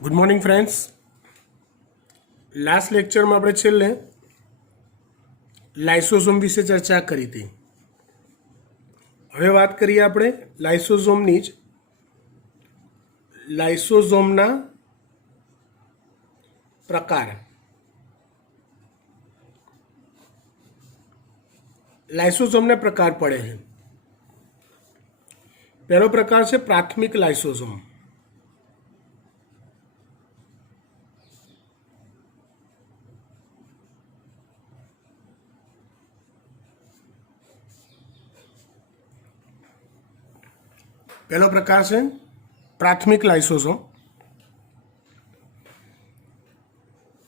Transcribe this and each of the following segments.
Good morning friends. Last લેક્ચરમાં આપણે છેલ્લે લાઇસોઝોમ વિશે ચર્ચા કરી હતી. હવે વાત કરીએ આપણે લાઇસોઝોમની જ. લાઇસોઝોમના પ્રકાર. લાઇસોઝોમના પ્રકાર પડે છે. પહેલો પ્રકાર છે પ્રાથમિક લાઇસોઝોમ. પહેલો પ્રકાર છે પ્રાથમિક લાઇસોઝોમ.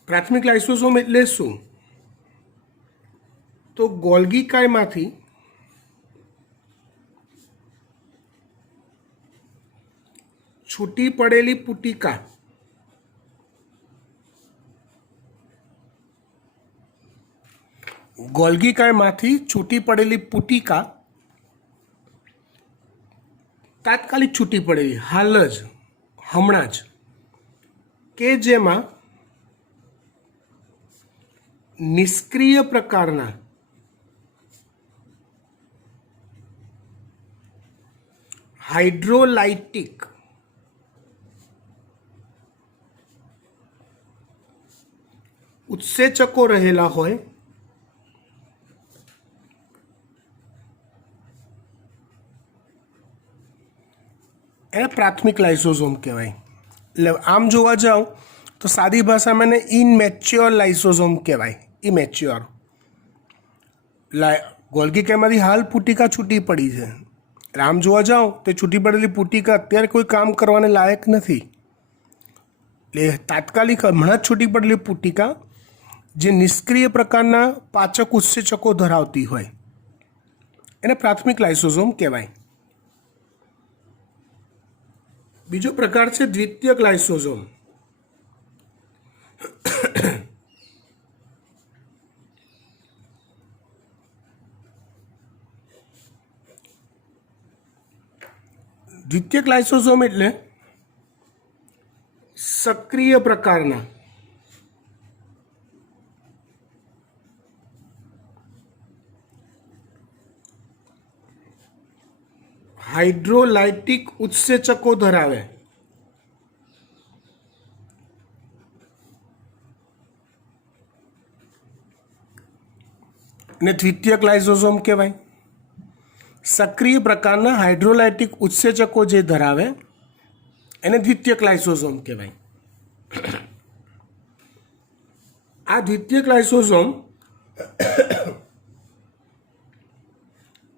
પ્રાથમિક લાઇસોઝોમ એટલે શું? તો ગોલ્ગી કાયમાંથી છૂટી પડેલી પુટિકા ગોલ્ગી કાયમાંથી છૂટી પડેલી પુટિકા તાત્કાલિક છૂટી પડેલી, હાલ જ, હમણાં જ, કે જેમાં નિષ્ક્રિય પ્રકારના હાઇડ્રોલાઇટિક ઉત્સેચકો રહેલા હોય એને પ્રાથમિક લાઇસોઝોમ કહેવાય. એટલે આમ જોવા જાઓ તો સાદી ભાષામાં એને ઇનમેચ્યોર લાઇસોઝોમ કહેવાય. ઇમેચ્યોર ગોલ્ગી કાયમાંથી હાલ પુટિકા છૂટી પડી છે. એટલે આમ જોવા જાઓ તો છૂટી પડેલી પુટિકા અત્યારે કોઈ કામ કરવાને લાયક નથી. એટલે તાત્કાલિક હમણાં જ છૂટી પડેલી પુટિકા જે નિષ્ક્રિય પ્રકારના પાચક ઉત્સેચકો ધરાવતી હોય એને પ્રાથમિક લાઇસોઝોમ કહેવાય. બીજો પ્રકાર છે દ્વિતીયક લાઇસોઝોમ. દ્વિતીયક લાઇસોઝોમ એટલે સક્રિય પ્રકારના હાઇડ્રોલાઇટિક ઉત્સેચકો ધરાવે ને દ્વિતીયક લાઇસોઝોમ કહેવાય. સક્રિય પ્રકારના હાઇડ્રોલાઇટિક ઉત્સેચકો જે ધરાવે એને દ્વિતીયક લાઇસોઝોમ કહેવાય. આ દ્વિતીયક લાઇસોઝોમ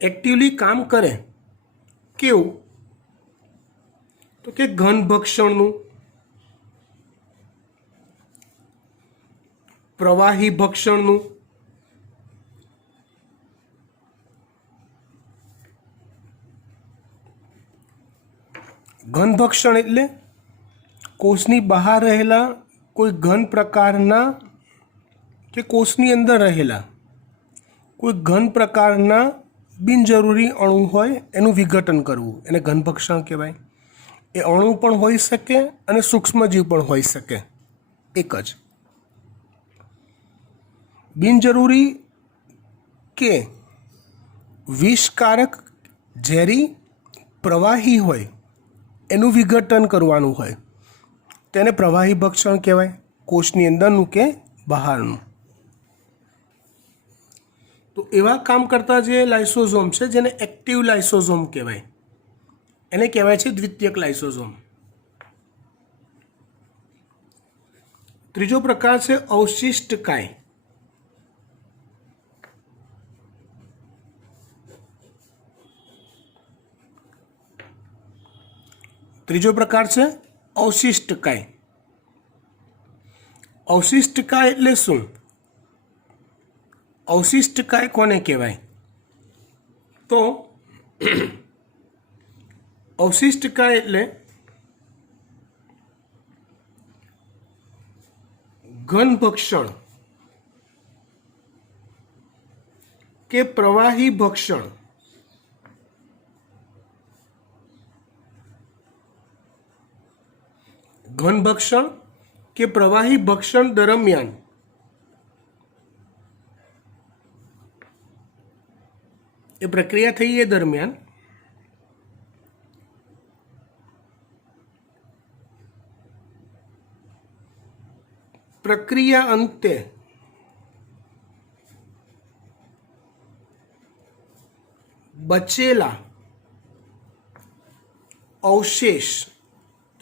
એક્ટિવલી કામ કરે કેવું? તો કે ઘન ભક્ષણનું, પ્રવાહી ભક્ષણનું, ઘન ભક્ષણ એટલે કોષની બહાર રહેલા કોઈ ઘન પ્રકારના કે કોષની અંદર રહેલા કોઈ ઘન પ્રકારના બિનજરૂરી અણુ હોય એનું વિઘટન કરવું એને ઘન ભક્ષણ કહેવાય. એ અણુ પણ હોઈ શકે અને સૂક્ષ્મજીવ પણ હોઈ શકે એક જ. બિનજરૂરી કે વિષકારક ઝેરી પ્રવાહી હોય એનું વિઘટન કરવાનું હોય તેને પ્રવાહી ભક્ષણ કહેવાય, કોષની અંદરનું કે બહારનું. તો એવા કામ કરતા જે લાઇસોઝોમ છે જેને એક્ટિવ લાઇસોઝોમ કહેવાય એને કહેવાય છે દ્વિતીયક લાઇસોઝોમ. ત્રીજો પ્રકાર છે અવશિષ્ટ કાય. ત્રીજો પ્રકાર છે અવશિષ્ટ કાય. અવશિષ્ટ કાય એટલે શું? અવશિષ્ટ કાય કોને કહેવાય? તો અવશિષ્ટ કાય એટલે ઘન ભક્ષણ કે પ્રવાહી ભક્ષણ ઘન ભક્ષણ કે પ્રવાહી ભક્ષણ દરમિયાન એ પ્રક્રિયા થઈ એ દરમિયાન પ્રક્રિયા અંતે બચેલા અવશેષ,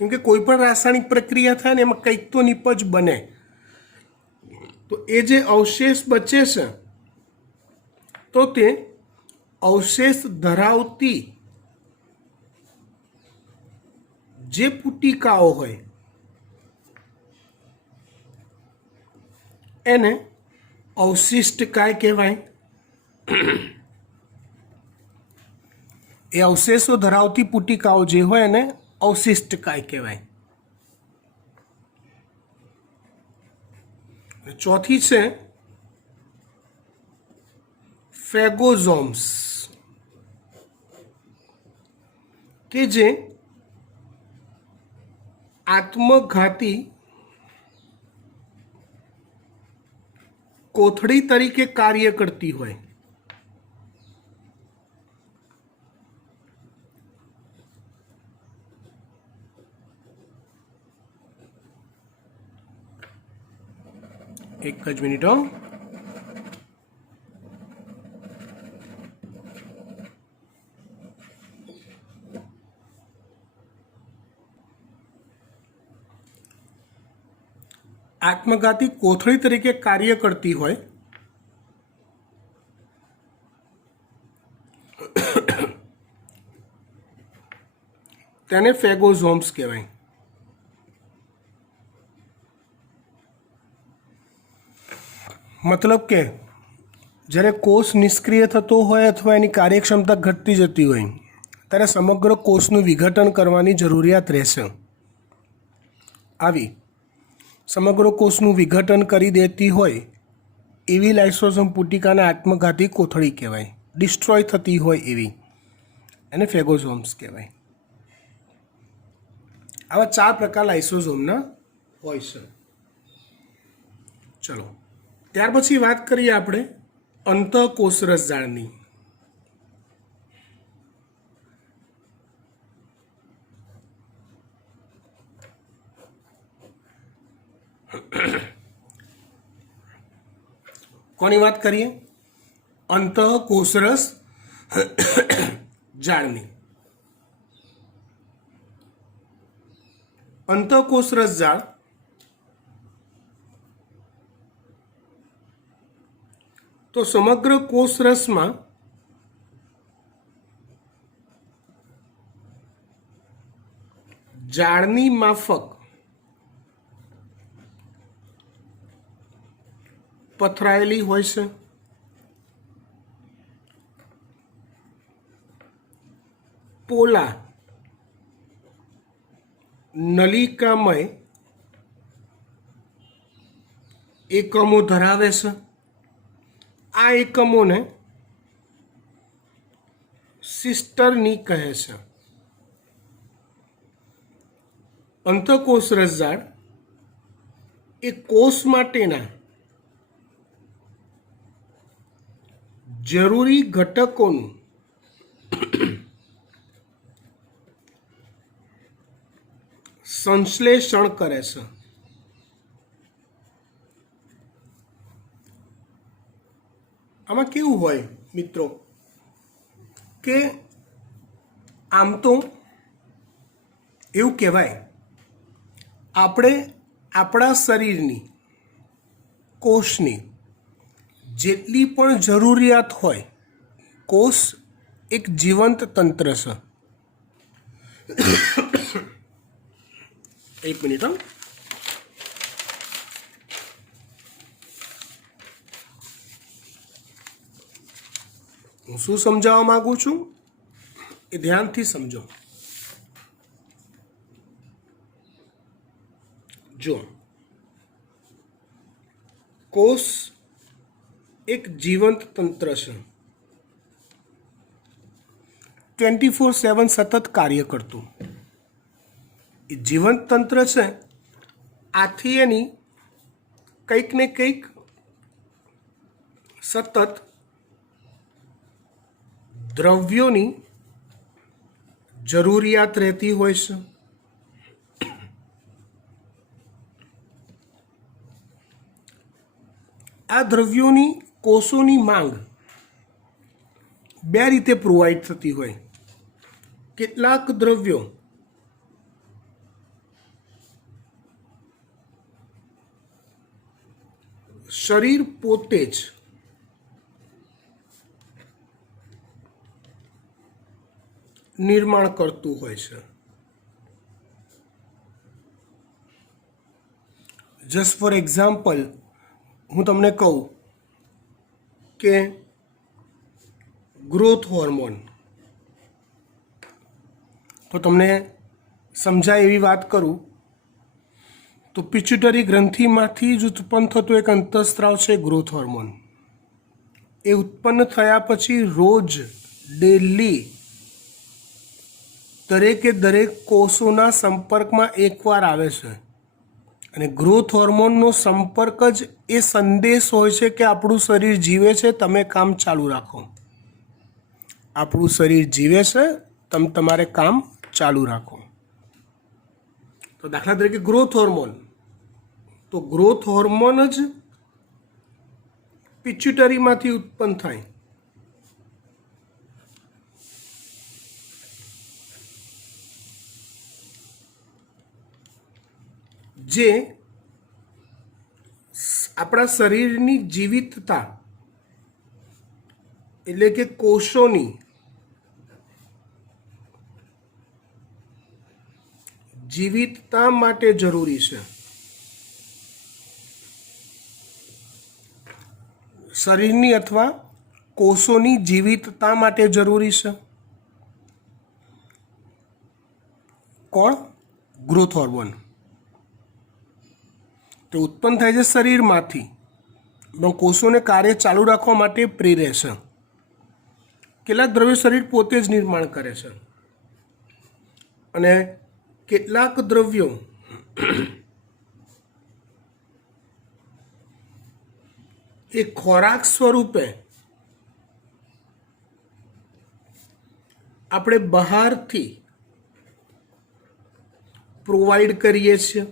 કેમ કે કોઈ પણ રાસાયણિક પ્રક્રિયા થાય ને એમાં કંઈક તો નિપજ બને, તો એ જે અવશેષ બચે છે તો તે અવશેષ ધરાવતી જે પુટિકાઓ હોય એને અવશિષ્ટ કાય કહેવાય. એ અવશેષો ધરાવતી પુટિકાઓ જે હોય એને અવશિષ્ટ કાય કહેવાય. ચોથી છે ફેગોઝોમ્સ, કે જે આત્મઘાતી કોથળી તરીકે કાર્ય કરતી હોય. એક જ મિનિટ. આત્મઘાતી કોથળી તરીકે કાર્ય કરતી હોય તેને ફેગોઝોમ્સ કહેવાય. મતલબ કે જ્યારે કોષ નિષ્ક્રિય થતો હોય અથવા એની કાર્યક્ષમતા ઘટતી જતી હોય ત્યારે સમગ્ર કોષનું વિઘટન કરવાની જરૂરિયાત રહેશે. આવી સમગ્ર કોષનું વિઘટન કરી દેતી હોય એવી લાઇસોસોમ પુટિકાને આત્મઘાતી કોથળી કહેવાય. ડિસ્ટ્રોય થતી હોય એવી એને ફેગોઝોમ્સ કહેવાય. આવા 4 પ્રકાર લાઇસોસોમના હોય છે. ચલો ત્યાર પછી વાત કરીએ આપણે અંતઃકોષરસ જાળની. કોની વાત કરીએ? અંતઃકોષરસ જાળની. અંતઃકોષરસ જાળ તો સમગ્ર કોષરસમાં જાળની માફક પથરાયેલી હોય છે. પોલા નલિકામય એકમો ધરાવે છે. આ એકમોને સિસ્ટર્ની કહે છે. અંતઃકોષરસ જાળ એ કોષ માટેના જરૂરી ઘટકોનું સંશ્લેષણ કરે છે. આમાં કેવું હોય મિત્રો કે આમ તો એવું કહેવાય આપણે આપણા શરીરની કોષની જેટલી પણ જરૂરિયાત હોય, કોષ એક જીવંત તંત્ર છે. એક મિનિટ. હું શું સમજાવવા માંગુ છું એ ધ્યાનથી સમજો. જો કોષ એક જીવંત તંત્ર છે, 24/7 સતત કાર્ય કરતું. એ જીવંત તંત્ર છે આથી એની કંઈક ને કંઈક સતત દ્રવ્યોની જરૂરિયાત રહેતી હોય છે. આ દ્રવ્યોની કોષોની માંગ બે રીતે પ્રોવાઈડ થતી હોય. કેટલાક દ્રવ્યો શરીર પોતે જ નિર્માણ કરતું હોય છે. જસ્ટ ફોર એક્ઝામ્પલ હું તમને કહું કે ગ્રોથ હોર્મોન, તો તમને સમજાય એવી વાત કરું તો પિચ્યુટરી ગ્રંથિમાંથી જ ઉત્પન્ન થતો એક અંતઃસ્ત્રાવ છે ગ્રોથ હોર્મોન. એ ઉત્પન્ન થયા પછી રોજ ડેલી દરેકે દરેક કોષોના સંપર્કમાં એકવાર આવે છે અને ગ્રોથ હોર્મોનનો સંપર્ક જ એ સંદેશ હોય છે કે આપણું શરીર જીવે છે, તમે કામ ચાલુ રાખો. આપણું શરીર જીવે છે, તમારે કામ ચાલુ રાખો. તો દાખલા તરીકે ગ્રોથ હોર્મોન, તો ગ્રોથ હોર્મોન જ પિચ્યુટરીમાંથી ઉત્પન્ન થાય. જે આપણા શરીરની જીવિતતા એટલે કે કોષોની જીવિતતા માટે જરૂરી છે. શરીરની અથવા કોષોની જીવિતતા માટે જરૂરી છે. કોણ? Growth hormone. તે ઉત્પન્ન થાય છે શરીરમાંથી, પણ કોષોને કાર્ય ચાલુ રાખવા માટે પ્રેરે છે. કેટલાક દ્રવ્યો શરીર પોતે જ નિર્માણ કરે છે અને કેટલાક દ્રવ્યો એ ખોરાક સ્વરૂપે આપણે બહારથી પ્રોવાઈડ કરીએ છીએ.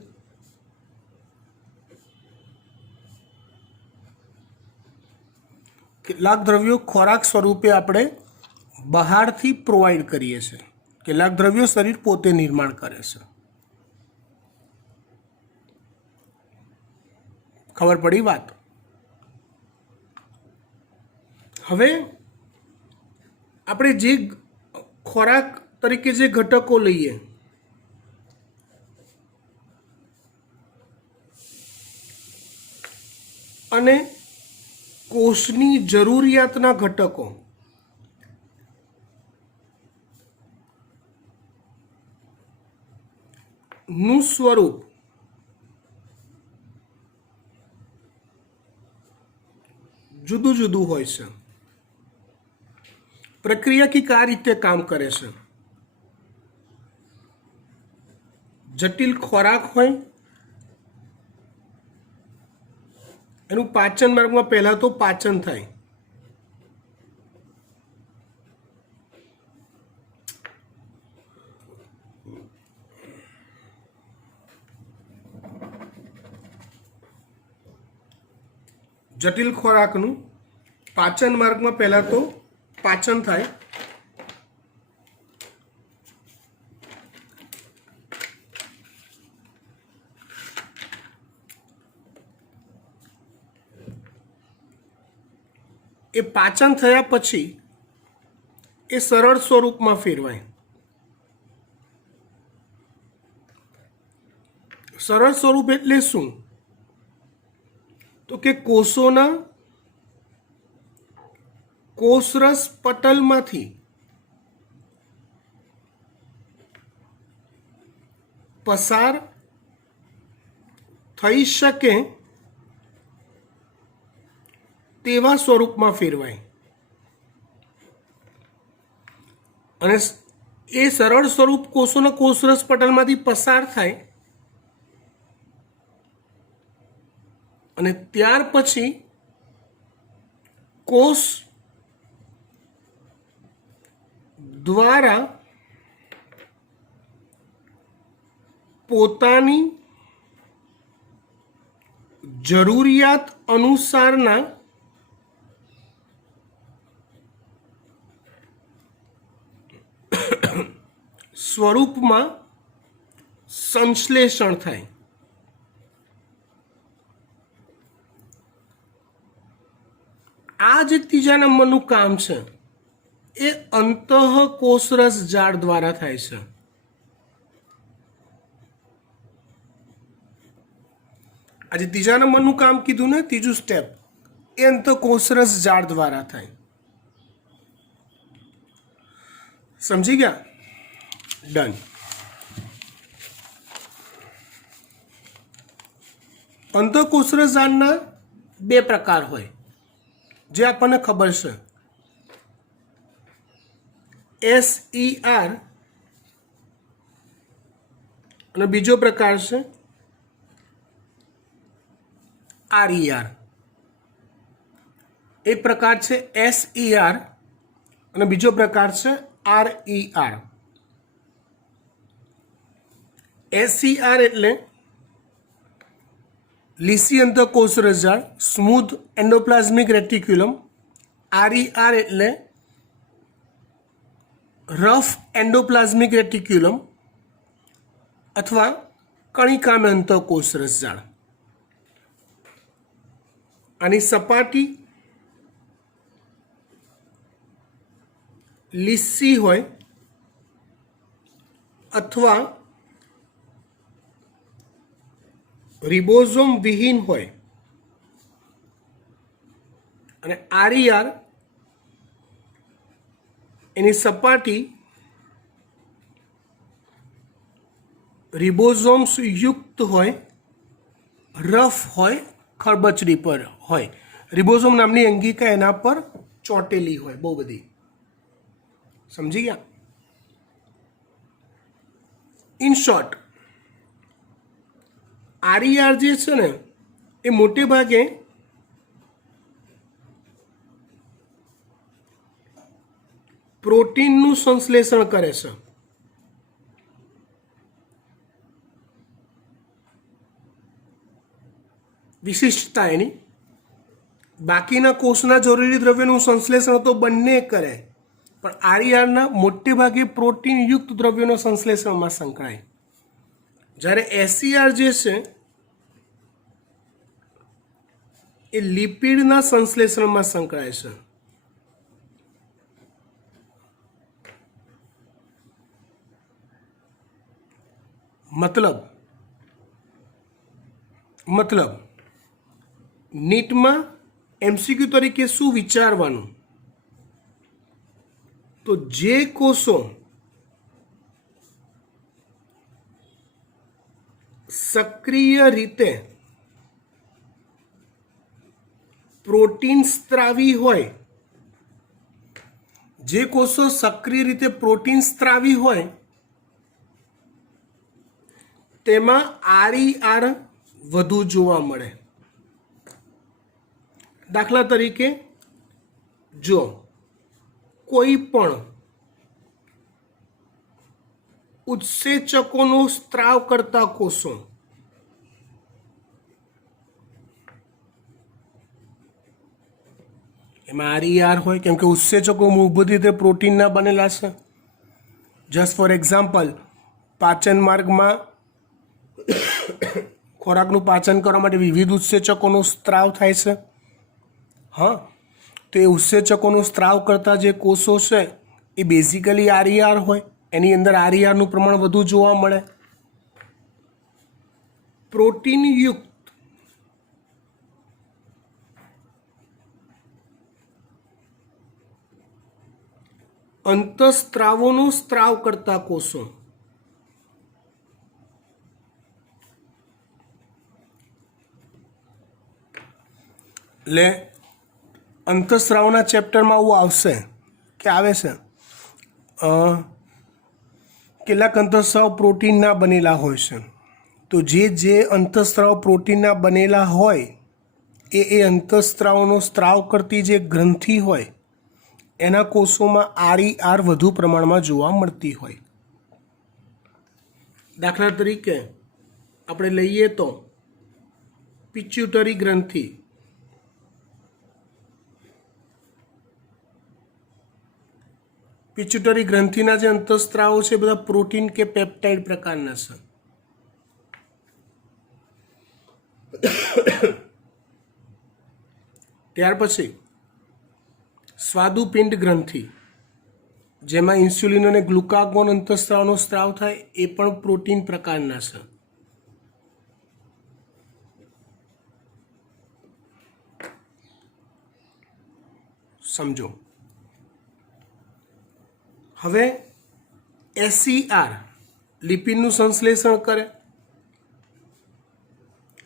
કેટલાક દ્રવ્યો ખોરાક સ્વરૂપે આપણે બહારથી પ્રોવાઈડ કરીએ છીએ. કેટલાક દ્રવ્યો શરીર પોતે નિર્માણ કરે છે. ખબર પડી વાત? હવે આપણે જે ખોરાક તરીકે જે ઘટકો લઈએ અને કોષની જરૂરિયાતના ઘટકો નું સ્વરૂપ જુદું જુદું હોય છે. પ્રક્રિયા કંઈક આ રીતે કામ કરે છે. જટિલ ખોરાક હોય, એનું પાચન માર્ગમાં પહેલાં તો પાચન થાય. જટિલ ખોરાકનું પાચન માર્ગમાં પહેલાં તો પાચન થાય. એ પાચન થયા પછી એ સરળ સ્વરૂપમાં ફેરવાય. સરળ સ્વરૂપ એટલે શું? તો કે કોષોના કોષરસ પટલમાંથી પસાર થઈ શકે તેવા સ્વરૂપમાં ફેરવાય. અને એ સરળ સ્વરૂપ કોષોના કોષરસ પટલમાંથી પસાર થાય અને ત્યાર પછી કોષ દ્વારા પોતાની જરૂરિયાત અનુસારના સ્વરૂપમાં સંશ્લેષણ થાય. આ જે ત્રીજા નંબરનું કામ છે એ અંતઃકોષરસ જાળ દ્વારા થાય છે. આજે ત્રીજા નંબરનું કામ કીધું ને, ત્રીજું સ્ટેપ, એ અંતઃકોષરસ જાળ દ્વારા થાય. સમજી ગયા? ડન. અંતઃકોષરસ જાળના બે પ્રકાર હોય જે આપણને ખબર છે. SER અને બીજો પ્રકાર છે RER. એક પ્રકાર છે SER અને બીજો પ્રકાર છે RER. SER એટલે લીસી અંતઃકોષરસ જાળ, સ્મૂધ એન્ડોપ્લાઝમિક રેટિક્યુલમ. RER એટલે રફ એન્ડોપ્લાઝમિક રેટિક્યુલમ અથવા કણિકામય અંતઃકોષરસ જાળ. આની સપાટી લીસી હોય અથવા રિબોઝોમ વિહીન હોય અને RER એની સપાટી રિબોઝોમ્સ યુક્ત હોય, રફ હોય, ખરબચડી પર હોય. રિબોઝોમ નામની અંગિકા એના પર ચોંટેલી હોય બહુ બધી. સમજી ગયા? ઇન શોર્ટ, RER જે છે ને એ મોટે ભાગે પ્રોટીનનું સંશ્લેષણ કરે છે. વિશિષ્ટતા એની. બાકીના કોષના જરૂરી દ્રવ્યનું સંશ્લેષણ તો બંને કરે, પણ RERના મોટે ભાગે પ્રોટીનયુક્ત દ્રવ્યોના સંશ્લેષણમાં સંકળાય. જ્યારે SER જે છે એ લિપિડના સંશ્લેષણમાં સંકળાય છે. મતલબ નીટમાં MCQ તરીકે શું વિચારવાનું? તો જે કોષો સક્રિય રીતે પ્રોટીન સ્ત્રાવી હોય, જે કોષો સક્રિય રીતે પ્રોટીન સ્ત્રાવી હોય તેમાં RER વધુ જોવા મળે. દાખલા તરીકે જો કોઈ પણ ઉત્સેચકોનો સ્ત્રાવ કરતા કોષો એમાં RER હોય, કેમ કે ઉત્સેચકો મૂળભૂત રીતે પ્રોટીનના બનેલા છે. જસ્ટ ફોર એક્ઝામ્પલ, પાચન માર્ગમાં ખોરાકનું પાચન કરવા માટે વિવિધ ઉત્સેચકોનો સ્ત્રાવ થાય છે. હા, તો એ ઉત્સેચકોનો સ્ત્રાવ કરતા જે કોષો છે એ બેઝિકલી RER હોય, એની અંદર RERનું પ્રમાણ વધુ જોવા મળે. પ્રોટીનયુક્ત અંતઃસ્ત્રાવોનો સ્ત્રાવ કરતા કોષો એટલે અંતઃસ્ત્રાવના ચેપ્ટરમાં આવું આવશે કે આવે છે કેટલાક અંતઃસ્ત્રાવ પ્રોટીનના બનેલા હોય છે. તો જે અંતઃસ્ત્રાવ પ્રોટીનના બનેલા હોય એ અંતઃસ્ત્રાવનો સ્ત્રાવ કરતી જે ગ્રંથિ હોય એના કોષોમાં RER વધુ પ્રમાણમાં જોવા મળતી હોય. દાખલા તરીકે આપણે લઈએ તો પિચ્યુટરી ગ્રંથિ. પિચ્યુટરી ગ્રંથિના જે અંતઃસ્ત્રાવો છે બધા પ્રોટીન કે પેપ્ટાઇડ પ્રકારના છે. ત્યાર પછી સ્વાદુપિંડ ગ્રંથિ, જેમાં ઇન્સ્યુલિન અને ગ્લુકાગોન અંતઃસ્ત્રાવનો સ્ત્રાવ થાય, એ પણ પ્રોટીન પ્રકારના છે. સમજો. હવે SER લિપિડનું સંશ્લેષણ કરે,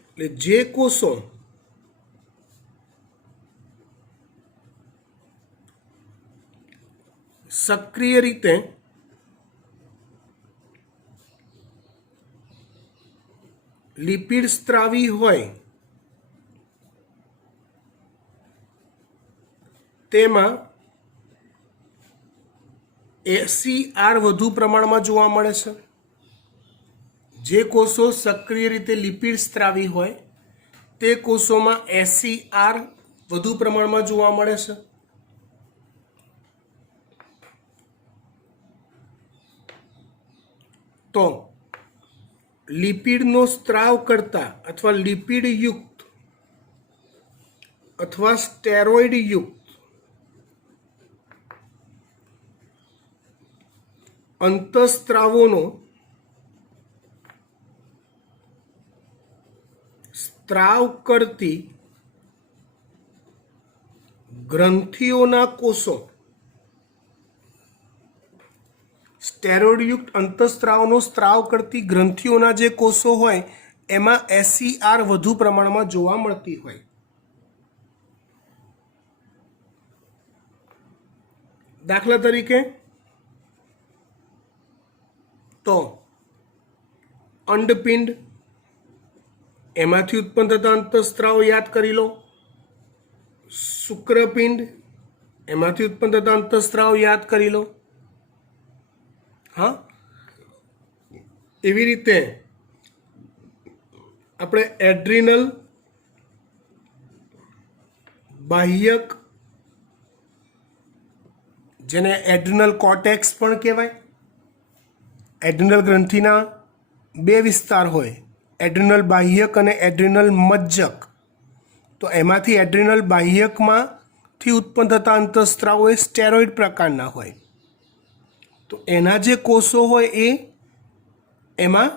એટલે જે કોષો સક્રિય રીતે લિપિડ સ્ત્રાવી હોય તેમાં SER વધુ પ્રમાણમાં જોવા મળે છે. જે કોષો સક્રિય રીતે લિપિડ સ્ત્રાવી હોય તે કોષોમાં SER વધુ પ્રમાણમાં જોવા મળે છે. તો લિપિડનો સ્ત્રાવ કરતા અથવા લિપિડ યુક્ત અથવા સ્ટેરોઇડ યુક્ત અંતઃસ્ત્રાવોનો સ્ત્રાવ કરતી ગ્રંથિઓના કોષો, સ્ટેરોઇડયુક્ત અંતઃસ્ત્રાવનો સ્ત્રાવ કરતી ગ્રંથિઓના જે કોષો હોય એમાં SER વધુ પ્રમાણમાં જોવા મળતી હોય. દાખલા તરીકે તો અંડપિંડ, એમાંથી ઉત્પન્ન થતા અંતઃસ્ત્રાવ યાદ કરી લો. શુક્રપિંડ, એમાંથી ઉત્પન્ન થતા અંતઃસ્ત્રાવ યાદ કરી લો. હા, એવી રીતે આપણે એડ્રિનલ બાહ્યક, જેને એડ્રિનલ કોર્ટેક્સ પણ કહેવાય. એડ્રિનલ ગ્રંથિના બે વિસ્તાર હોય, એડ્રિનલ બાહ્યક અને એડ્રિનલ મજ્જક. તો એમાંથી એડ્રિનલ બાહ્યકમાંથી ઉત્પન્ન થતા અંતઃસ્ત્રાવો એ સ્ટેરોઇડ પ્રકારના હોય. તો એના જે કોષો હોય એમાં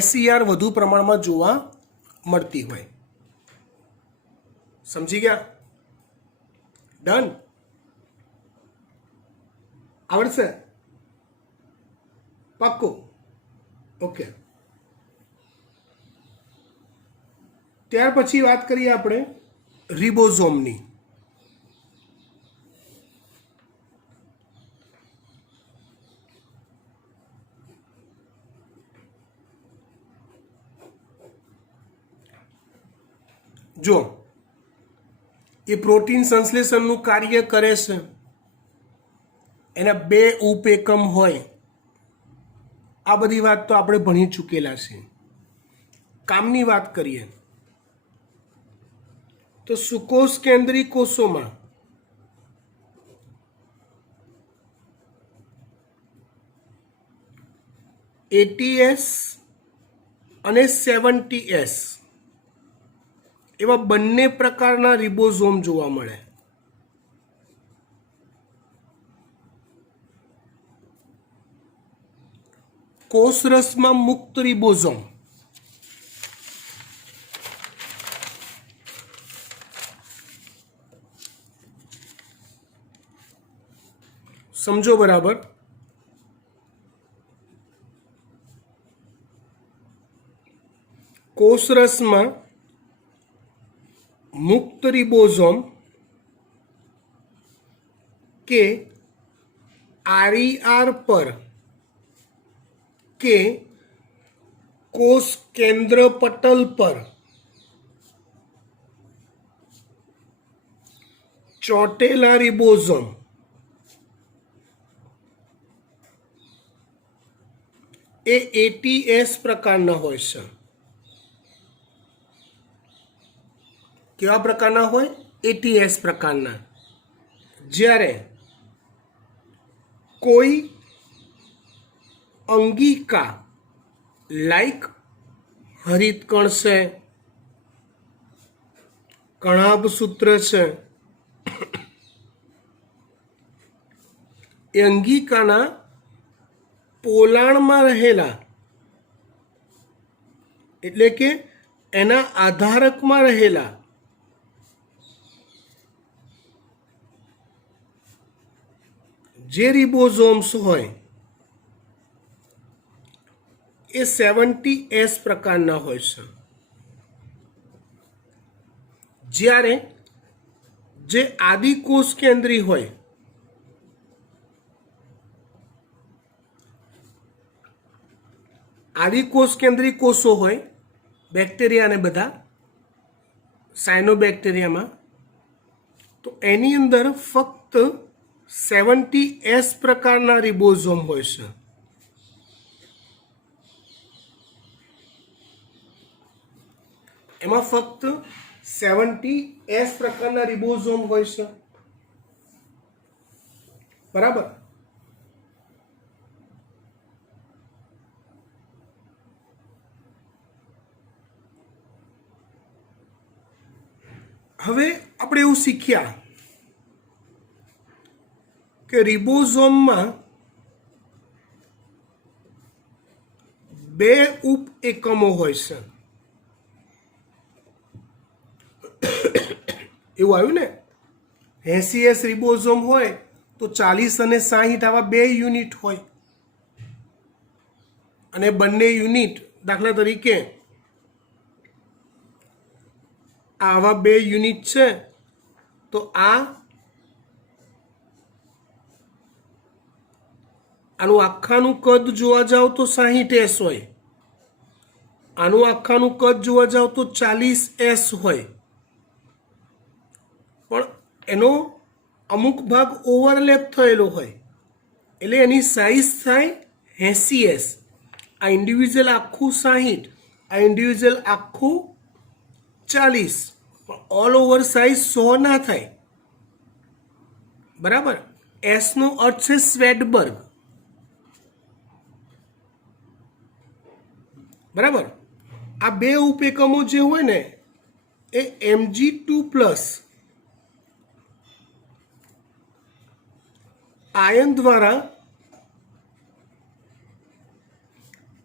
SER વધુ પ્રમાણમાં જોવા મળતી હોય. સમજી ગયા? ડન? આવડશે? પાક્કું? ઓકે. ત્યાર પછી વાત કરીએ આપણે રિબોઝોમની. જો એ પ્રોટીન સંશ્લેષણનું કાર્ય કરે છે, એના બે ઉપએકમ હોય. આ બધી વાત તો આપણે ભણી ચૂકેલા છે. કામની વાત કરીએ તો સુકોષ કેન્દ્રી કોષોમાં ATS અને 70S એવા બંને પ્રકારના રિબોઝોમ જોવા મળે. કોષરસમાં મુક્ત રિબોઝોમ, સમજો બરાબર. કોષરસમાં મુક્ત રિબોઝોમ કે RER પર કે કોષ કેન્દ્ર પટલ પર ચોંટેલા રિબોઝોમ એ એટીએસ પ્રકારના હોય છે. કેવા પ્રકારના હોય? એટીએસ પ્રકારના. જ્યારે કોઈ અંગિકા લાઈક હરિતકણ છે, કણાભ સૂત્ર છે, એ અંગિકાના પોલાણમાં રહેલા એટલે કે એના આધારકમાં રહેલા જે રિબોઝોમ્સ હોય એ 70S પ્રકારના હોય છે. જ્યારે જે આદિકોષ કેન્દ્રી હોય આદિકોષ કેન્દ્રી કોષો હોય બેક્ટેરિયા અને બધા સાયનોબેક્ટેરિયામાં, તો એની અંદર ફક્ત 70S પ્રકારના રિબોઝોમ હોય છે. એમાં ફક્ત 70S પ્રકારના રિબોઝોમ હોય છે. બરાબર. હવે આપણે એવું શીખ્યા કે રિબોઝોમમાં 2 ઉપ એકમો હોય છે. એવું આવ્યું ને? 80S રિબોઝોમ હોય તો 40 અને 60 આવા 2 યુનિટ હોય. અને બંને યુનિટ દાખલા તરીકે આવા 2 યુનિટ છે તો આનું આખાનું કદ જોવા જાવ તો 60S હોય, આનું આખાનું કદ જોવા જાવ તો 40S હોય, પણ એનો અમુક ભાગ ઓવરલેપ થયેલો હોય એટલે એની સાઇઝ થાય 80S. આ ઇન્ડિવિજ્યુઅલ આખું 60, આ ઇન્ડિવિજ્યુઅલ આખું 40, પણ ઓલ ઓવર સાઇઝ 100 ના થાય. બરાબર. S નો અર્થ છે સ્વેડબર્ગ. બરાબર. આ 2 ઉપેકમો જે હોય ને એ Mg2+ આયન દ્વારા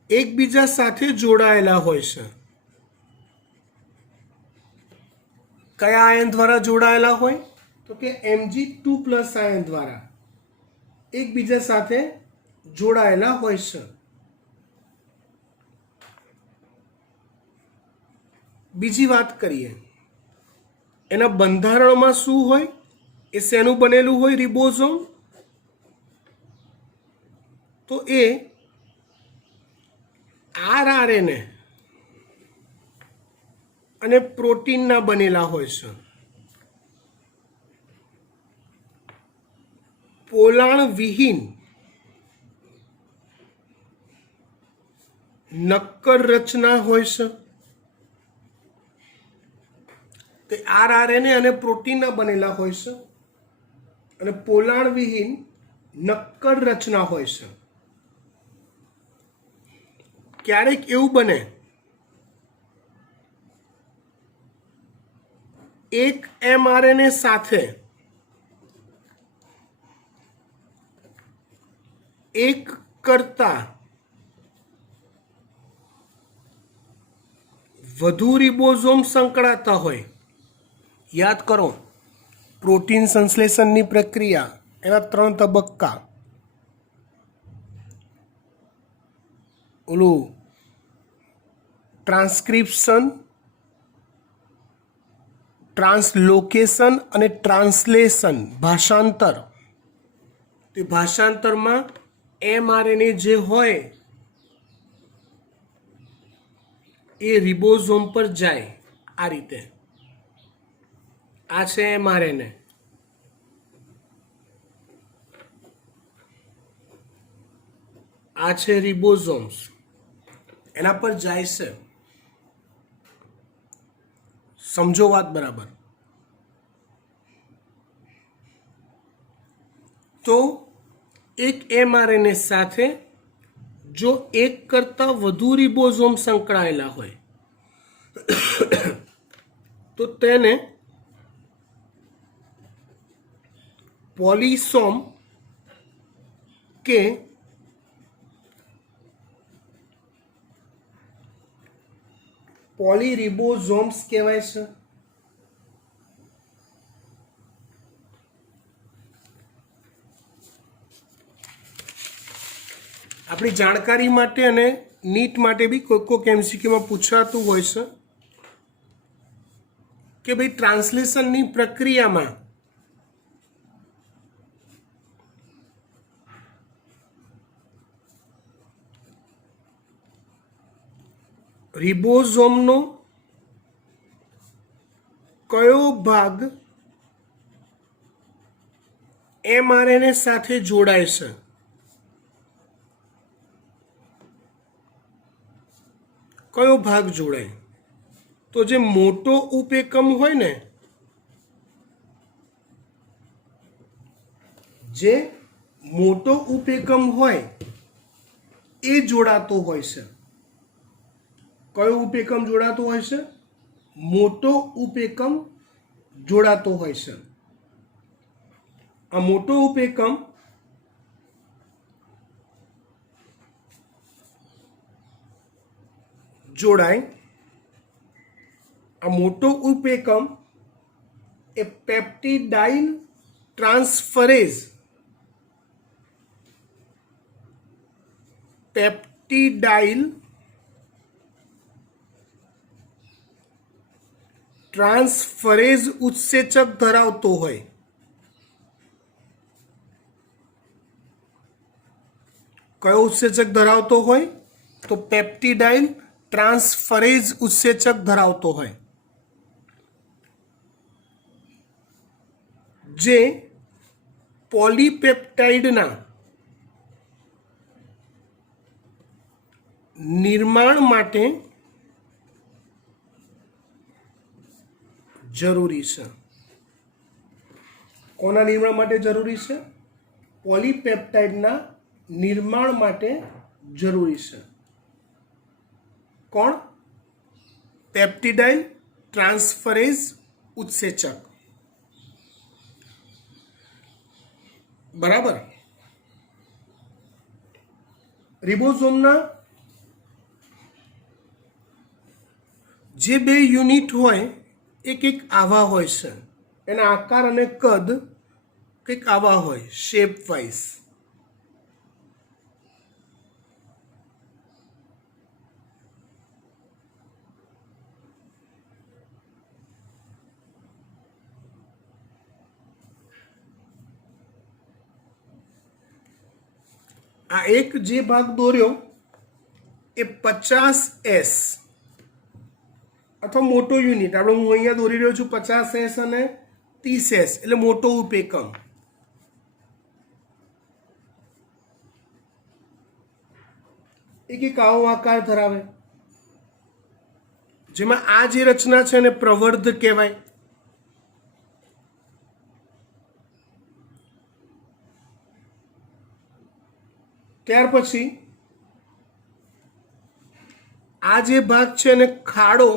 એકબીજા સાથે જોડાયેલા હોય છે. કયા આયન દ્વારા જોડાયેલા હોય? તો કે Mg2+ આયન દ્વારા એકબીજા સાથે જોડાયેલા હોય છે. બીજી વાત કરીએ, એના બંધારણમાં શું હોય? એ શેનું બનેલું હોય રિબોઝોમ? તો એ RNA અને પ્રોટીનના બનેલા હોય છે. પોલાણ વિહીન નક્કર રચના હોય છે. તે RNA અને પ્રોટીનના બનેલા હોય છે અને પોલાણ વિહીન નક્કર રચના હોય છે. ક્યારેક એવું બને એક mRNA સાથે એક કરતા વધુ રિબોઝોમ સંકળાતા હોય. યાદ કરો, પ્રોટીન સંશ્લેષણની પ્રક્રિયા એના 3 તબક્કા. ઓલું ટ્રાન્સક્રિપ્શન, ટ્રાન્સલોકેશન અને ટ્રાન્સલેશન, ભાષાંતર. તે ભાષાંતરમાં mRNA જે હોય એ રિબોઝોમ પર જાય આ રીતે. આ છે mRNA. આ છે રિબોઝોમ્સ, એના પર જાય છે. સમજો વાત બરાબર. તો એક mRNA સાથે જો એક કરતાં વધુ રિબોઝોમ સંકળાયેલા હોય તો તેને પોલિસોમ કે પોલીરિબોઝોમ્સ કહેવાય છે. આપણી જાણકારી માટે અને નીટ માટે બી કોઈક એમસીક્યુમાં પૂછાતું હોય છે કે ભાઈ ટ્રાન્સલેશનની પ્રક્રિયામાં રિબોઝોમનો કયો ભાગ mRNA સાથે જોડાય છે? કયો ભાગ જોડાય? તો જે મોટો ઉપએકમ હોય ને, જે મોટો ઉપએકમ હોય એ જોડાતો હોય છે. કયો ઉપએકમ જોડાતો હોય છે? મોટો ઉપએકમ જોડાતો હોય છે. આ મોટો ઉપએકમ જોડાય. આ મોટો ઉપએકમ એ પેપ્ટિડાઇલ ટ્રાન્સફરેઝ ઉત્સેચક ધરાવતો હોય. કયો ઉત્સેચક ધરાવતો હોય? તો પેપ્ટિડાઇલ ટ્રાન્સફરેઝ ઉત્સેચક ધરાવતો હોય, જે પોલીપેપ્ટાઇડના નિર્માણ માટે જરૂરી છે. કોના નિર્માણ માટે જરૂરી છે? પોલીપેપ્ટાઇડના નિર્માણ માટે જરૂરી છે. કોણ? પેપ્ટિડાઇલ ટ્રાન્સફરેઝ ઉત્સેચક. બરાબર. રિબોઝોમના જે બે યુનિટ હોય એ કંઈક આવા હોય છે. એના આકાર અને કદ કંઈક આવા હોય, શેપ વાઇઝ. આ એક જે ભાગ દોર્યો એ 50S અથવા મોટો યુનિટ, આપણે હું અહીંયા દોરી રહ્યો છું 50S અને 30S, એટલે મોટો ઉપએકમ. એક આવો આકાર ધરાવે, જેમાં આ જે રચના છે એને પ્રવર્ધ કહેવાય. ત્યાર પછી આ જે ભાગ છે એને ખાડો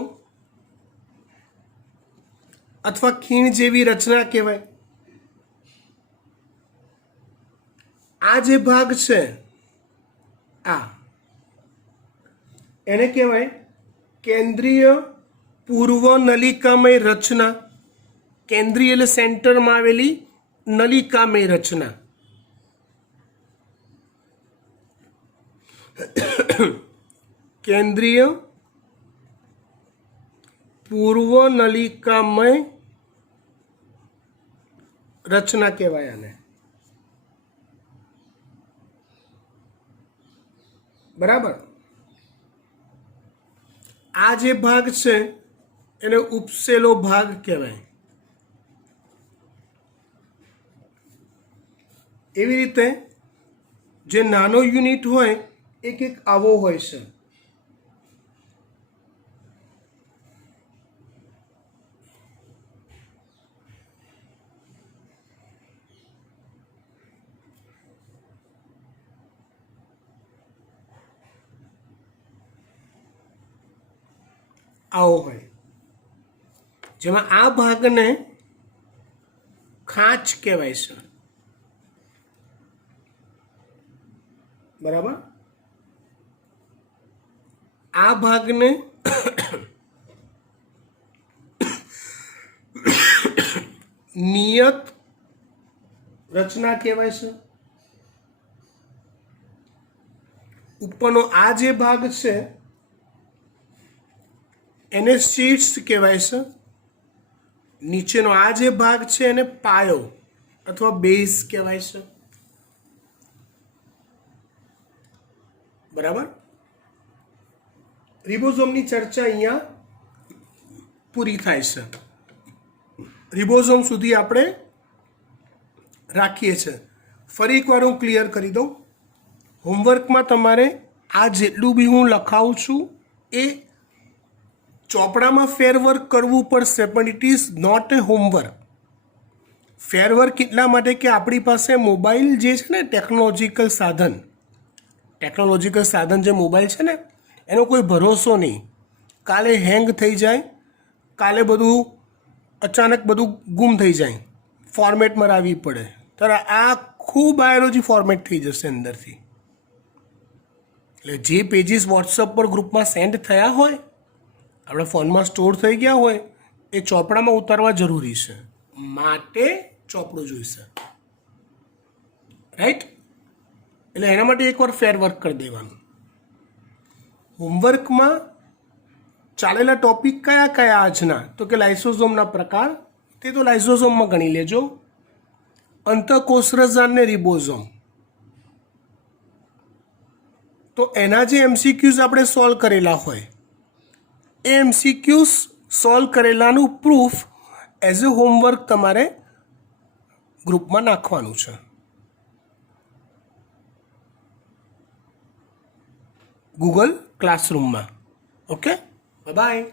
અથવા ખીણ જેવી રચના કહેવાય. આ જે ભાગ છે આ, એને કહેવાય કેન્દ્રીય પૂર્વ નલિકામય રચના. કેન્દ્રીય એટલે સેન્ટરમાં આવેલી નલિકામય રચના. કેન્દ્રીય પૂર્વ નલિકામય રચના કહેવાય આને. બરાબર. આ જે ભાગ છે એને ઉપસેલો ભાગ કહેવાય. એવી રીતે જે નાનો યુનિટ હોય એક આવો હોય છે. આવો હોય, જેમાં આ ભાગને ખાંચ કહેવાય છે. બરાબર. આ ભાગને નિયત રચના કહેવાય છે. ઉપરનો આ જે ભાગ છે એને શીટ્સ કહેવાય છે. નીચેનો આ જે ભાગ છે એને પાયો અથવા બેઝ કહેવાય છે. બરાબર. રિબોઝોમની ચર્ચા અહીંયા પૂરી થાય છે. રિબોઝોમ સુધી આપણે રાખીએ છીએ. ફરી એકવાર હું ક્લિયર કરી દઉં. હોમવર્કમાં તમારે આ જેટલું બી હું લખાવું છું એ ચોપડામાં ફેરવર્ક કરવું પડશે, પણ it is not a homework. Fair work એટલા માટે કે આપણી પાસે મોબાઈલ જે છે ને ટેકનોલોજીકલ સાધન જે મોબાઈલ છે ને એનો કોઈ ભરોસો નહીં. કાલે હેંગ થઈ જાય, કાલે બધું અચાનક બધું ગુમ થઈ જાય, ફોર્મેટ મરાવવી પડે, ત્યારે આખું બાયોલોજી ફોર્મેટ થઈ જશે અંદરથી. એટલે જે પેજીસ વોટ્સઅપ પર ગ્રુપમાં સેન્ડ થયા હોય, આપણા ફોનમાં સ્ટોર થઈ ગયા હોય, એ ચોપડામાં ઉતારવા જરૂરી છે. માટે ચોપડું જોઈશે. રાઈટ. એટલે એના માટે એકવાર ફેર વર્ક કરી દેવાનું. હોમવર્કમાં ચાલેલા ટોપિક કયા કયા આજના? તો કે લાઇસોઝોમના પ્રકાર, તે તો લાઇસોઝોમમાં ગણી લેજો. અંતઃકોષરસ ને રિબોઝોમ, તો એના જે MCQs આપણે સોલ્વ કરેલા હોય એ MCQs સોલ્વ કરેલાનું પ્રૂફ એઝ એ હોમવર્ક તમારે ગ્રુપમાં નાખવાનું છે. ગૂગલ ક્લાસરૂમમાં. Okay, by.